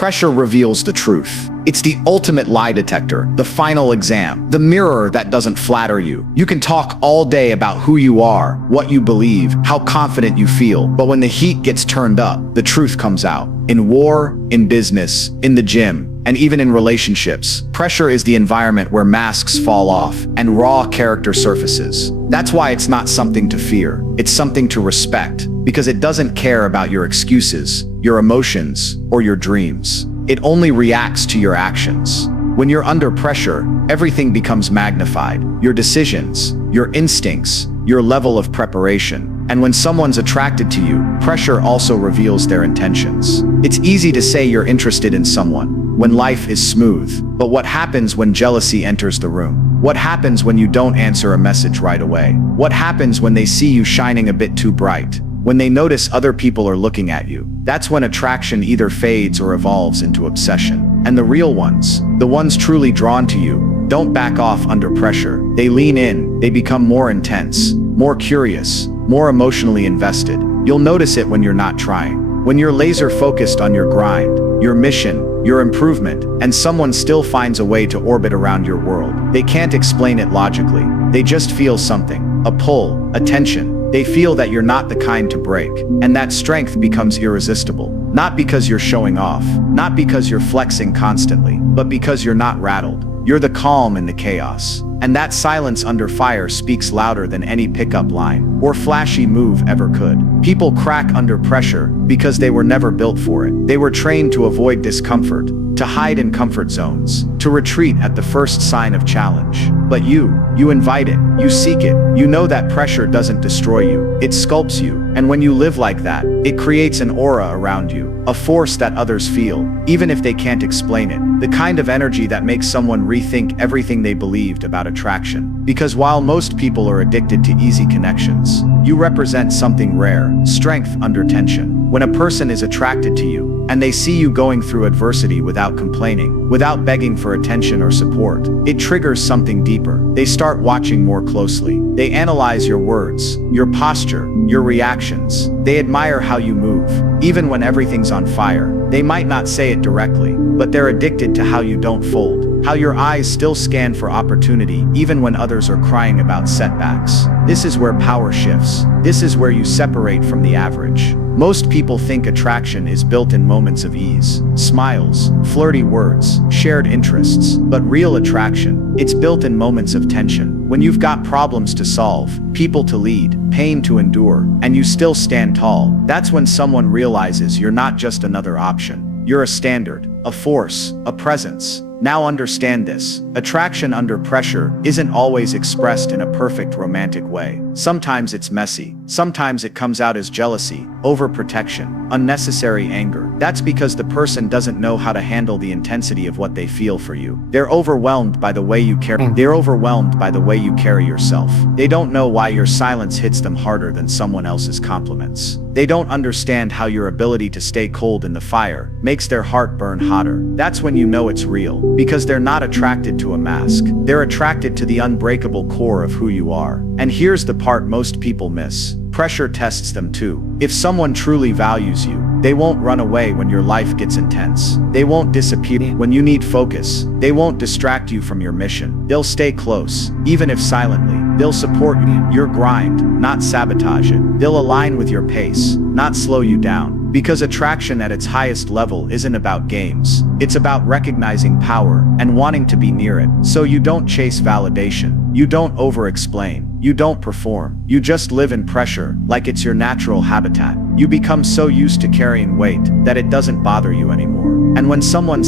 Pressure reveals the truth. It's the ultimate lie detector, the final exam, the mirror that doesn't flatter you. You can talk all day about who you are, what you believe, how confident you feel, but when the heat gets turned up, the truth comes out. In war, in business, in the gym, and even in relationships, pressure is the environment where masks fall off and raw character surfaces. That's why it's not something to fear. It's something to respect, because it doesn't care about your excuses, your emotions, or your dreams. It only reacts to your actions. When you're under pressure, everything becomes magnified. Your decisions, your instincts, your level of preparation. And when someone's attracted to you, pressure also reveals their intentions. It's easy to say you're interested in someone when life is smooth, but what happens when jealousy enters the room? What happens when you don't answer a message right away? What happens when they see you shining a bit too bright? When they notice other people are looking at you? That's when attraction either fades or evolves into obsession. And the real ones, the ones truly drawn to you, don't back off under pressure. They lean in, they become more intense, more curious, more emotionally invested. You'll notice it when you're not trying. When you're laser focused on your grind, your mission, your improvement, and someone still finds a way to orbit around your world. They can't explain it logically. They just feel something, a pull, a tension. They feel that you're not the kind to break, and that strength becomes irresistible. Not because you're showing off, not because you're flexing constantly, but because you're not rattled. You're the calm in the chaos. And that silence under fire speaks louder than any pickup line or flashy move ever could. People crack under pressure because they were never built for it. They were trained to avoid discomfort, to hide in comfort zones, to retreat at the first sign of challenge. But you invite it, you seek it. You know that pressure doesn't destroy you, it sculpts you. And when you live like that, it creates an aura around you, a force that others feel, even if they can't explain it. The kind of energy that makes someone rethink everything they believed about attraction. Because while most people are addicted to easy connections, you represent something rare, strength under tension. When a person is attracted to you, and they see you going through adversity without complaining, without begging for attention or support, it triggers something deeper. They start watching more closely. They analyze your words, your posture, your reactions. They admire how you move, even when everything's on fire. They might not say it directly, but they're addicted to how you don't fold, how your eyes still scan for opportunity even when others are crying about setbacks. This is where power shifts. This is where you separate from the average. Most people think attraction is built in moments of ease, smiles, flirty words, shared interests. But real attraction, it's built in moments of tension. When you've got problems to solve, people to lead, pain to endure, and you still stand tall, that's when someone realizes you're not just another option. You're a standard, a force, a presence. Now understand this. Attraction under pressure isn't always expressed in a perfect romantic way. Sometimes it's messy. Sometimes it comes out as jealousy, overprotection, unnecessary anger. That's because the person doesn't know how to handle the intensity of what they feel for you. They're overwhelmed by the way you carry. They're overwhelmed by the way you carry yourself. They don't know why your silence hits them harder than someone else's compliments. They don't understand how your ability to stay cold in the fire makes their heart burn hotter. That's when you know it's real, because they're not attracted to a mask. They're attracted to the unbreakable core of who you are. And here's the part most people miss. Pressure tests them too. If someone truly values you, they won't run away when your life gets intense. They won't disappear when you need focus. They won't distract you from your mission. They'll stay close, even if silently. They'll support your grind, not sabotage it. They'll align with your pace, not slow you down. Because attraction at its highest level isn't about games. It's about recognizing power and wanting to be near it. So you don't chase validation. You don't over-explain. You don't perform. You just live in pressure, like it's your natural habitat. You become so used to carrying weight that it doesn't bother you anymore. And when someone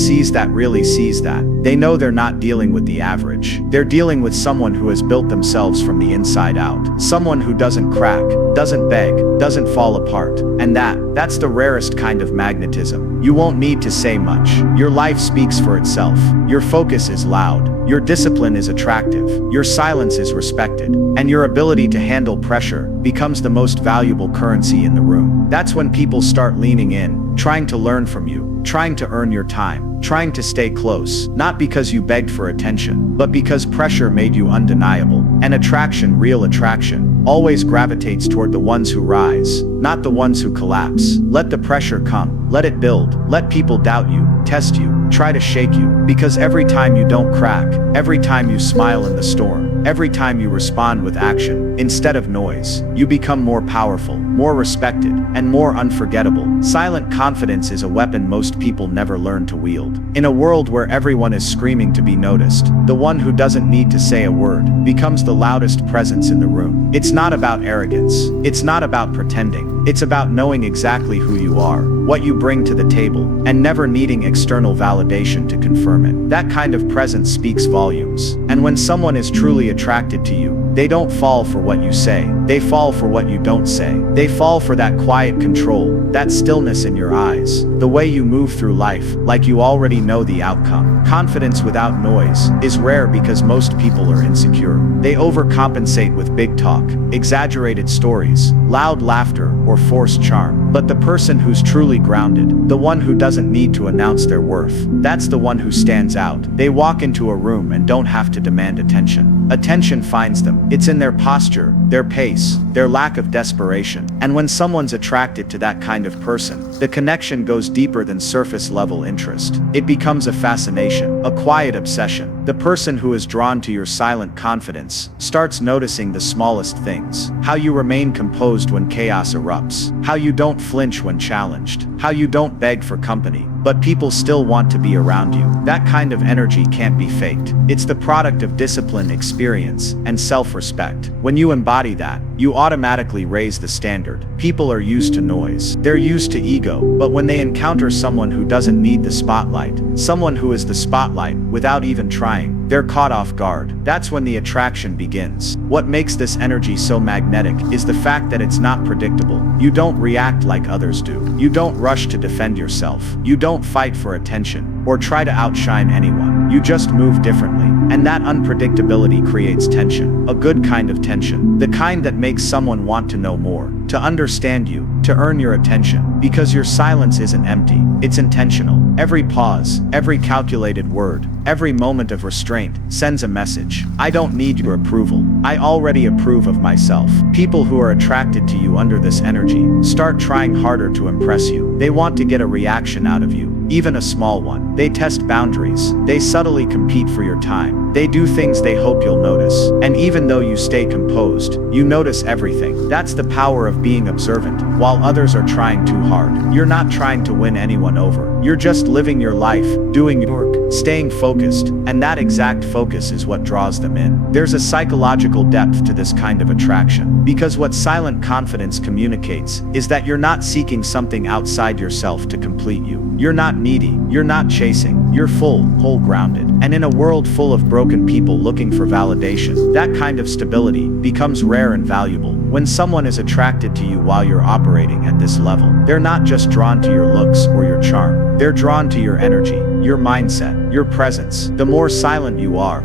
really sees that, they know they're not dealing with the average. They're dealing with someone who has built themselves from the inside out. Someone who doesn't crack, doesn't beg, doesn't fall apart. And that's the rarest kind of magnetism. You won't need to say much. Your life speaks for itself. Your focus is loud. Your discipline is attractive. Your silence is respected. And your ability to handle pressure becomes the most valuable currency in the room. That's when people start leaning in, trying to learn from you, trying to earn your time, trying to stay close, not because you begged for attention, but because pressure made you undeniable. And attraction, real attraction, always gravitates toward the ones who rise, not the ones who collapse. Let the pressure come. Let it build. Let people doubt you, test you, try to shake you. Because every time you don't crack, every time you smile in the storm, every time you respond with action, instead of noise, you become more powerful, more respected, and more unforgettable. Silent confidence is a weapon most people never learn to wield. In a world where everyone is screaming to be noticed, the one who doesn't need to say a word becomes the loudest presence in the room. It's not about arrogance. It's not about pretending. It's about knowing exactly who you are, what you bring to the table, and never needing external validation to confirm it. That kind of presence speaks volumes. And when someone is truly attracted to you, they don't fall for what you say. They fall for what you don't say. They fall for that quiet control, that stillness in your eyes, the way you move through life, like you already know the outcome. Confidence without noise is rare because most people are insecure. They overcompensate with big talk, exaggerated stories, loud laughter, or forced charm. But the person who's truly grounded, the one who doesn't need to announce their worth, that's the one who stands out. They walk into a room and don't have to demand attention. Attention finds them. It's in their posture, their pace, their lack of desperation. And when someone's attracted to that kind of person, the connection goes deeper than surface level interest. It becomes a fascination, a quiet obsession. The person who is drawn to your silent confidence starts noticing the smallest things. How you remain composed when chaos erupts. How you don't flinch when challenged. How you don't beg for company, but people still want to be around you. That kind of energy can't be faked. It's the product of discipline, experience, and self-respect. When you embody that, you automatically raise the standard. People are used to noise. They're used to ego, but when they encounter someone who doesn't need the spotlight, someone who is the spotlight without even trying, they're caught off guard. That's when the attraction begins. What makes this energy so magnetic is the fact that it's not predictable. You don't react like others do. You don't rush to defend yourself. You don't fight for attention or try to outshine anyone. You just move differently. And that unpredictability creates tension. A good kind of tension. The kind that makes someone want to know more, to understand you, to earn your attention. Because your silence isn't empty. It's intentional. Every pause, every calculated word, every moment of restraint sends a message. I don't need your approval. I already approve of myself. People who are attracted to you under this energy start trying harder to impress you. They want to get a reaction out of you, even a small one. They test boundaries. They subtly compete for your time. They do things they hope you'll notice. And even though you stay composed, you notice everything. That's the power of being observant. While others are trying too hard, you're not trying to win anyone over. You're just living your life, doing your work, staying focused, and that exact focus is what draws them in. There's a psychological depth to this kind of attraction, because what silent confidence communicates is that you're not seeking something outside yourself to complete you. You're not needy, you're not chasing, you're full, whole grounded. And in a world full of broken people looking for validation, that kind of stability becomes rare and valuable. When someone is attracted to you while you're operating at this level, they're not just drawn to your looks or your charm. They're drawn to your energy, your mindset, your presence. The more silent you are,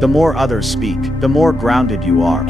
the more others speak. The more grounded you are,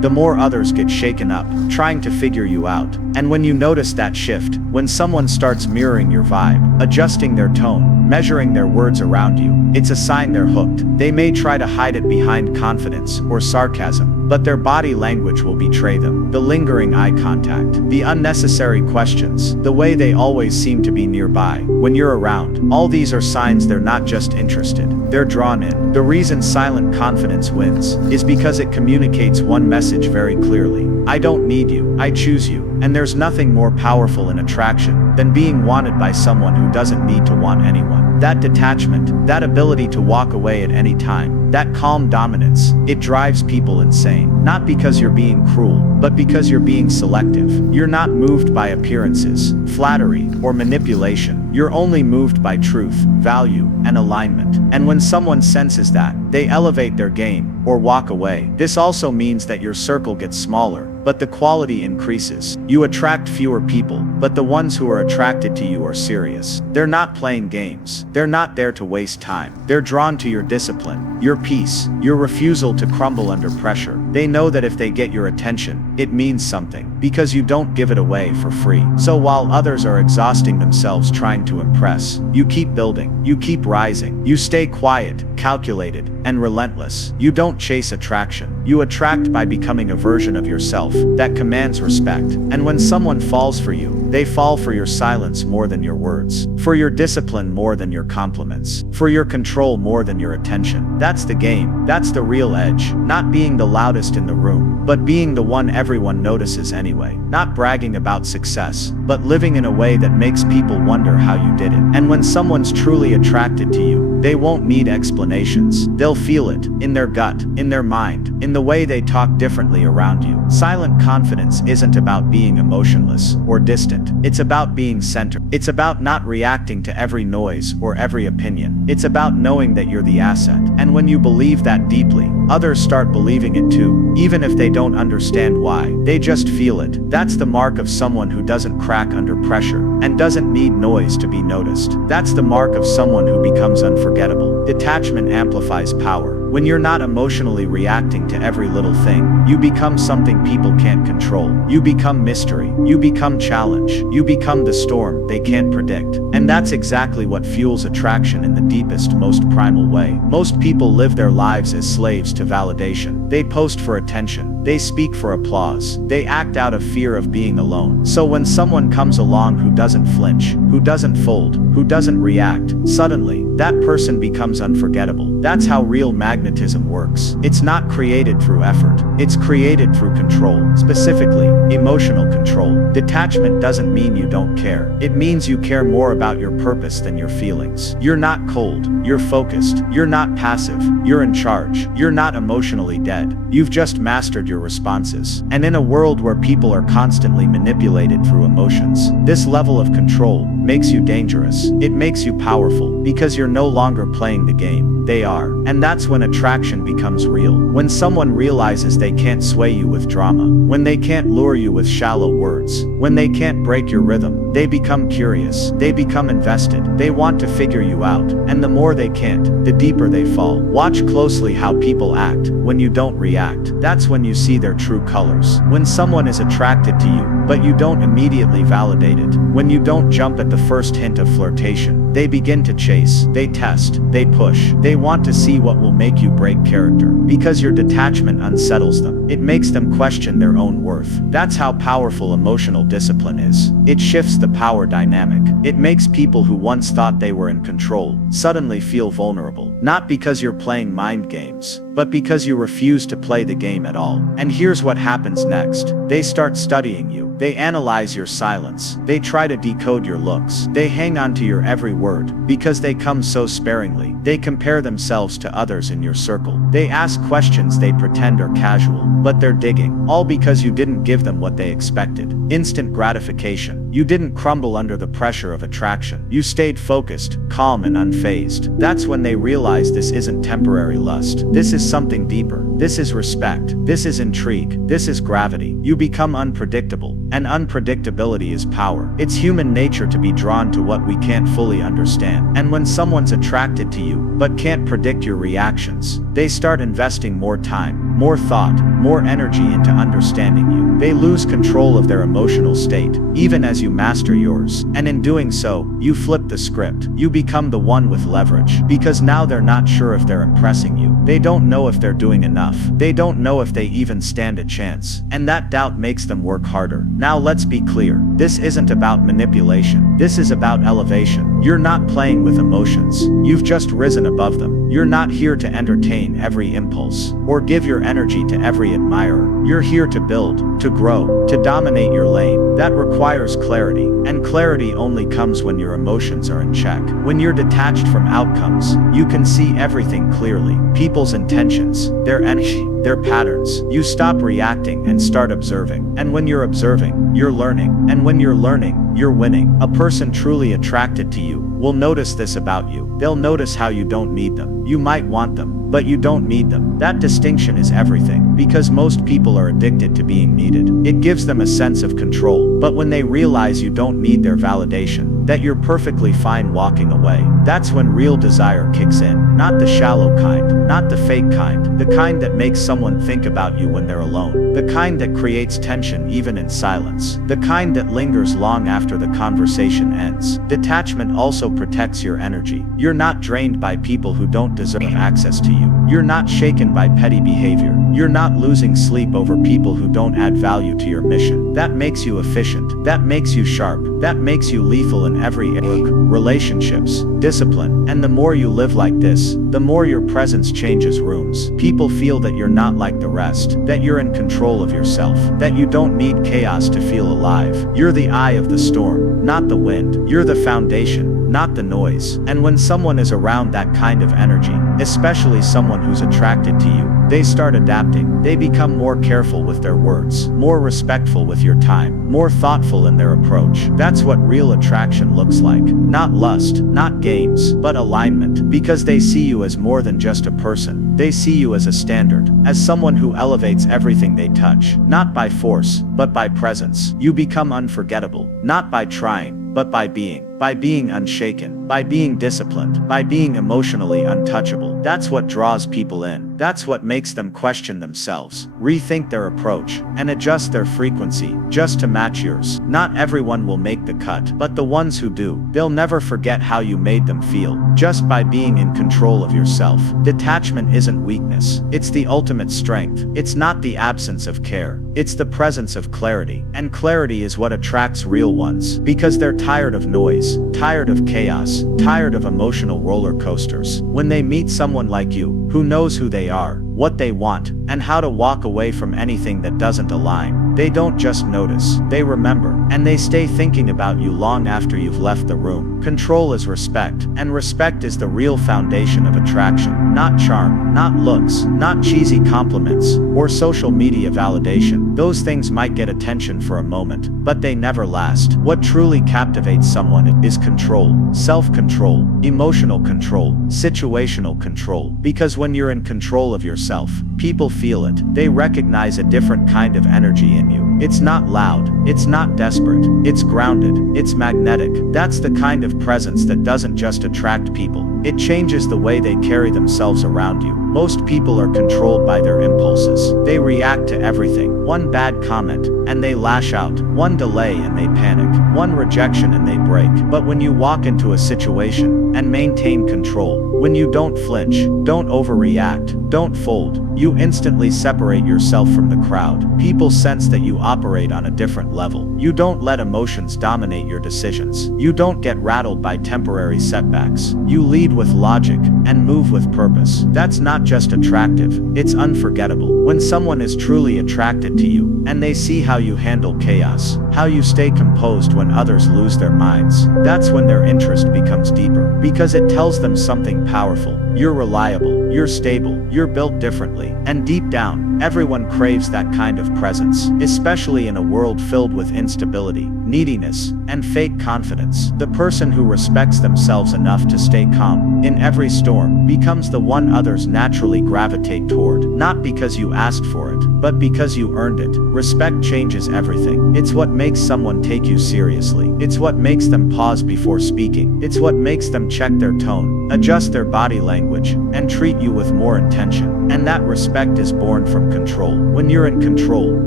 the more others get shaken up, trying to figure you out. And when you notice that shift, when someone starts mirroring your vibe, adjusting their tone, measuring their words around you, it's a sign they're hooked. They may try to hide it behind confidence or sarcasm, but their body language will betray them. The lingering eye contact, the unnecessary questions, the way they always seem to be nearby when you're around, all these are signs they're not just interested, they're drawn in. The reason silent confidence wins is because it communicates one message very clearly. I don't need you, I choose you. And there's nothing more powerful in attraction than being wanted by someone who doesn't need to want anyone. That detachment, that ability to walk away at any time, that calm dominance, it drives people insane. Not because you're being cruel, but because you're being selective. You're not moved by appearances, flattery, or manipulation. You're only moved by truth, value, and alignment. And when someone senses that, they elevate their game or walk away. This also means that your circle gets smaller, but the quality increases. You attract fewer people, but the ones who are attracted to you are serious. They're not playing games. They're not there to waste time. They're drawn to your discipline, your peace, your refusal to crumble under pressure. They know that if they get your attention, it means something, because you don't give it away for free. So while others are exhausting themselves trying to impress, you keep building, you keep rising, you stay quiet, calculated, and relentless. You don't chase attraction. You attract by becoming a version of yourself that commands respect. And when someone falls for you, they fall for your silence more than your words, for your discipline more than your compliments, for your control more than your attention. That's the game. That's the real edge. Not being the loudest in the room, but being the one everyone notices anyway. Not bragging about success, but living in a way that makes people wonder how you did it. And when someone's truly attracted to you, they won't need explanations. They'll feel it, in their gut, in their mind, in the way they talk differently around you. Silent confidence isn't about being emotionless or distant. It's about being centered. It's about not reacting to every noise or every opinion. It's about knowing that you're the asset. And when you believe that deeply, others start believing it too, even if they don't understand why. They just feel it. That's the mark of someone who doesn't crack under pressure and doesn't need noise to be noticed. That's the mark of someone who becomes unforgettable. Detachment amplifies power. When you're not emotionally reacting to every little thing, you become something people can't control. You become mystery. You become challenge. You become the storm they can't predict. And that's exactly what fuels attraction in the deepest, most primal way. Most people live their lives as slaves to validation. They post for attention. They speak for applause. They act out of fear of being alone. So when someone comes along who doesn't flinch, who doesn't fold, who doesn't react, suddenly, that person becomes unforgettable. That's how real magnetism works. It's not created through effort. It's created through control. Specifically, emotional control. Detachment doesn't mean you don't care. It means you care more about your purpose than your feelings. You're not cold. You're focused. You're not passive. You're in charge. You're not emotionally dead. You've just mastered your responses. And in a world where people are constantly manipulated through emotions, this level of control makes you dangerous. It makes you powerful, because you're no longer playing the game. They are. And that's when attraction becomes real. When someone realizes they can't sway you with drama. When they can't lure you with shallow words. When they can't break your rhythm. They become curious. They become invested. They want to figure you out. And the more they can't, the deeper they fall. Watch closely how people act when you don't react. That's when you see their true colors. When someone is attracted to you, but you don't immediately validate it. When you don't jump at the first hint of flirtation. They begin to chase. They test. They push. They want to see what will make you break character. Because your detachment unsettles them. It makes them question their own worth. That's how powerful emotional discipline is. It shifts the power dynamic. It makes people who once thought they were in control suddenly feel vulnerable. Not because you're playing mind games, but because you refuse to play the game at all. And here's what happens next. They start studying you. They analyze your silence. They try to decode your looks. They hang on to your every word, because they come so sparingly. They compare themselves to others in your circle. They ask questions they pretend are casual, but they're digging. All because you didn't give them what they expected. Instant gratification. You didn't crumble under the pressure of attraction. You stayed focused, calm, and unfazed. That's when they realize this isn't temporary lust. This is something deeper. This is respect. This is intrigue. This is gravity. You become unpredictable. And unpredictability is power. It's human nature to be drawn to what we can't fully understand. And when someone's attracted to you, but can't predict your reactions, they start investing more time, more thought, more energy into understanding you. They lose control of their emotional state, even as you master yours. And in doing so, you flip the script. You become the one with leverage. Because now they're not sure if they're impressing you. They don't know if they're doing enough. They don't know if they even stand a chance. And that doubt makes them work harder. Now let's be clear. This isn't about manipulation. This is about elevation. You're not playing with emotions. You've just risen above them. You're not here to entertain every impulse, or give your energy to every admirer. You're here to build, to grow, to dominate your lane. That requires clarity. And clarity only comes when your emotions are in check. When you're detached from outcomes, you can see everything clearly. People's intentions, their energy, their patterns. You stop reacting and start observing. And when you're observing, you're learning. And when you're learning, you're winning. A person truly attracted to you will notice this about you. They'll notice how you don't need them. You might want them, but you don't need them. That distinction is everything, because most people are addicted to being needed. It gives them a sense of control. But when they realize you don't need their validation, that you're perfectly fine walking away. That's when real desire kicks in. Not the shallow kind, not the fake kind, the kind that makes someone think about you when they're alone, the kind that creates tension even in silence, the kind that lingers long after the conversation ends. Detachment also protects your energy. You're not drained by people who don't deserve access to you. You're not shaken by petty behavior. You're not losing sleep over people who don't add value to your mission. That makes you efficient. That makes you sharp. That makes you lethal in every area. Relationships, discipline, and the more you live like this, the more your presence changes rooms. People feel that you're not like the rest, that you're in control of yourself, that you don't need chaos to feel alive. You're the eye of the storm, not the wind. You're the foundation, not the noise. And when someone is around that kind of energy, especially someone who's attracted to you, they start adapting. They become more careful with their words, more respectful with your time, more thoughtful in their approach. That's what real attraction looks like. Not lust, not games, but alignment. Because they see you as more than just a person. They see you as a standard, as someone who elevates everything they touch. Not by force, but by presence. You become unforgettable, not by trying, but by being unshaken, by being disciplined, by being emotionally untouchable. That's what draws people in. That's what makes them question themselves, rethink their approach, and adjust their frequency just to match yours. Not everyone will make the cut, but the ones who do, they'll never forget how you made them feel, just by being in control of yourself. Detachment isn't weakness. It's the ultimate strength. It's not the absence of care. It's the presence of clarity. And clarity is what attracts real ones, because they're tired of noise, tired of chaos, tired of emotional roller coasters. When they meet someone like you, who knows who they are, what they want, and how to walk away from anything that doesn't align, they don't just notice, they remember, and they stay thinking about you long after you've left the room. Control is respect, and respect is the real foundation of attraction. Not charm, not looks, not cheesy compliments, or social media validation. Those things might get attention for a moment, but they never last. What truly captivates someone is control, self-control, emotional control, situational control. Because when you're in control of yourself, people feel it. They recognize a different kind of energy in you. It's not loud, it's not desperate, it's grounded, it's magnetic. That's the kind of presence that doesn't just attract people, it changes the way they carry themselves around you. Most people are controlled by their impulses. They react to everything. One bad comment, and they lash out. One delay and they panic. One rejection and they break. But when you walk into a situation and maintain control, when you don't flinch, don't overreact, don't fold, you instantly separate yourself from the crowd. People sense that you operate on a different level. You don't let emotions dominate your decisions. You don't get rattled by temporary setbacks. You lead with logic and move with purpose. That's not just attractive, it's unforgettable. When someone is truly attracted to you, and they see how you handle chaos, how you stay composed when others lose their minds, that's when their interest becomes deeper. Because it tells them something powerful. You're reliable, you're stable, you're built differently. And deep down, everyone craves that kind of presence, especially in a world filled with instability, neediness, and fake confidence. The person who respects themselves enough to stay calm in every storm becomes the one others naturally gravitate toward. Not because you asked for it, but because you earned it. Respect changes everything. It's what makes someone take you seriously. It's what makes them pause before speaking. It's what makes them check their tone, adjust their body language, and treat you with more intention. And that respect is born from control. When you're in control,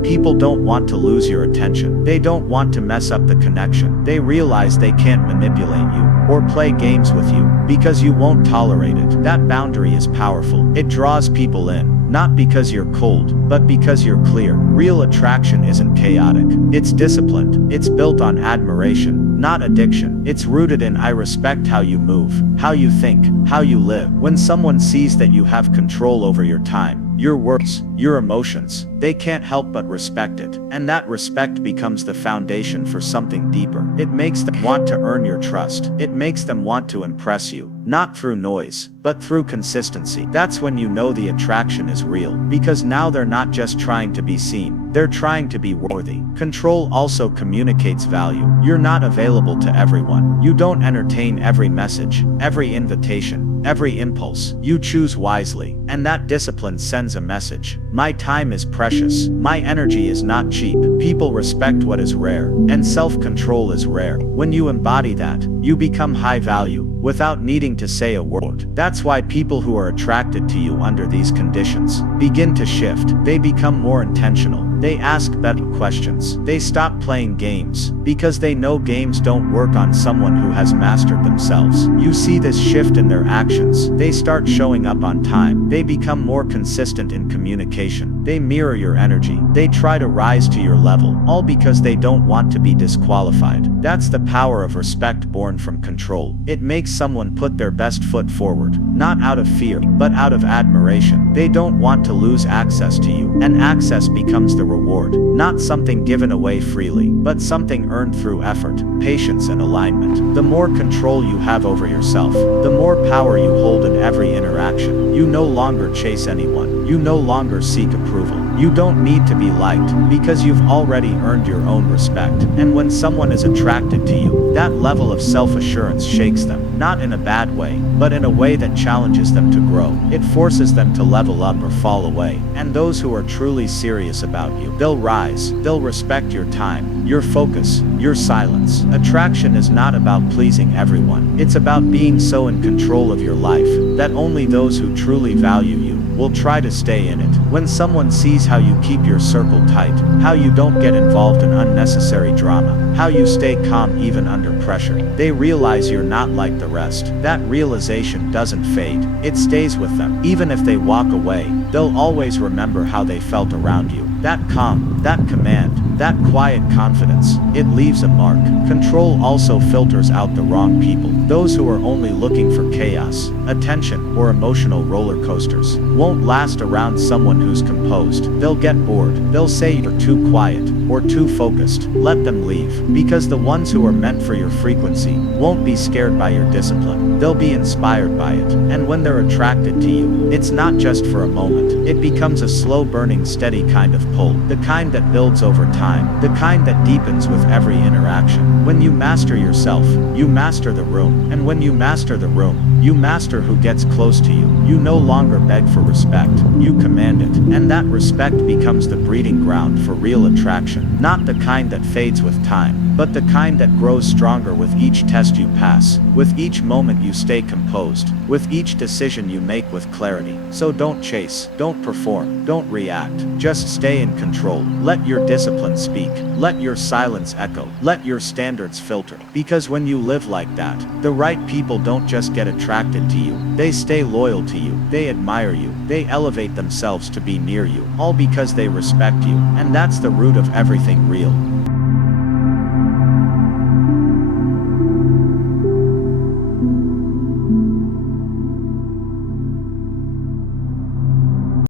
people don't want to lose your attention. They don't want to mess up the connection. They realize they can't manipulate you or play games with you because you won't tolerate it. That boundary is powerful. It draws people in, not because you're cold, but because you're clear. Real attraction isn't chaotic. It's disciplined. It's built on admiration, not addiction. It's rooted in I respect how you move, how you think, how you live. When someone sees that you have control over your time, your words, your emotions, they can't help but respect it. And that respect becomes the foundation for something deeper. It makes them want to earn your trust. It makes them want to impress you, not through noise, but through consistency. That's when you know the attraction is real, because now they're not just trying to be seen, they're trying to be worthy. Control also communicates value. You're not available to everyone. You don't entertain every message, every invitation, every impulse. You choose wisely, and that discipline sends a message. My time is precious. My energy is not cheap. People respect what is rare, and self-control is rare. When you embody that, you become high value, without needing to say a word. That's why people who are attracted to you under these conditions begin to shift. They become more intentional. They ask better questions. They stop playing games, because they know games don't work on someone who has mastered themselves. You see this shift in their actions. They start showing up on time. They become more consistent in communication. They mirror your energy. They try to rise to your level, all because they don't want to be disqualified. That's the power of respect born from control. It makes someone put their best foot forward, not out of fear, but out of admiration. They don't want to lose access to you, and access becomes the reward, not something given away freely, but something earned through effort, patience, and alignment. The more control you have over yourself, the more power you hold in every interaction. You no longer chase anyone. You no longer seek approval. You don't need to be liked, because you've already earned your own respect. And when someone is attracted to you, that level of self-assurance shakes them, not in a bad way, but in a way that challenges them to grow. It forces them to level up or fall away. And those who are truly serious about you, they'll rise, they'll respect your time, your focus, your silence. Attraction is not about pleasing everyone. It's about being so in control of your life that only those who truly value you will try to stay in it. When someone sees how you keep your circle tight, how you don't get involved in unnecessary drama, how you stay calm even under pressure, they realize you're not like the rest. That realization doesn't fade. It stays with them. Even if they walk away, they'll always remember how they felt around you. That calm, that command, that quiet confidence, it leaves a mark. Control also filters out the wrong people. Those who are only looking for chaos, attention, or emotional roller coasters won't last around someone who's composed. They'll get bored. They'll say you're too quiet or too focused. Let them leave, because the ones who are meant for your frequency won't be scared by your discipline. They'll be inspired by it. And when they're attracted to you, it's not just for a moment. It becomes a slow burning, steady kind of pull. The kind that builds over time. The kind that deepens with every interaction. When you master yourself, you master the room. And when you master the room, you master who gets close to you. You no longer beg for respect. You command it. And that respect becomes the breeding ground for real attraction. Not the kind that fades with time, but the kind that grows stronger with each test you pass, with each moment you stay composed, with each decision you make with clarity. So don't chase, don't perform, don't react. Just stay in control. Let your discipline speak. Let your silence echo. Let your standards filter. Because when you live like that, the right people don't just get attracted to you. They stay loyal to you. They admire you. They elevate themselves to be near you, all because they respect you. And that's the root of everything real.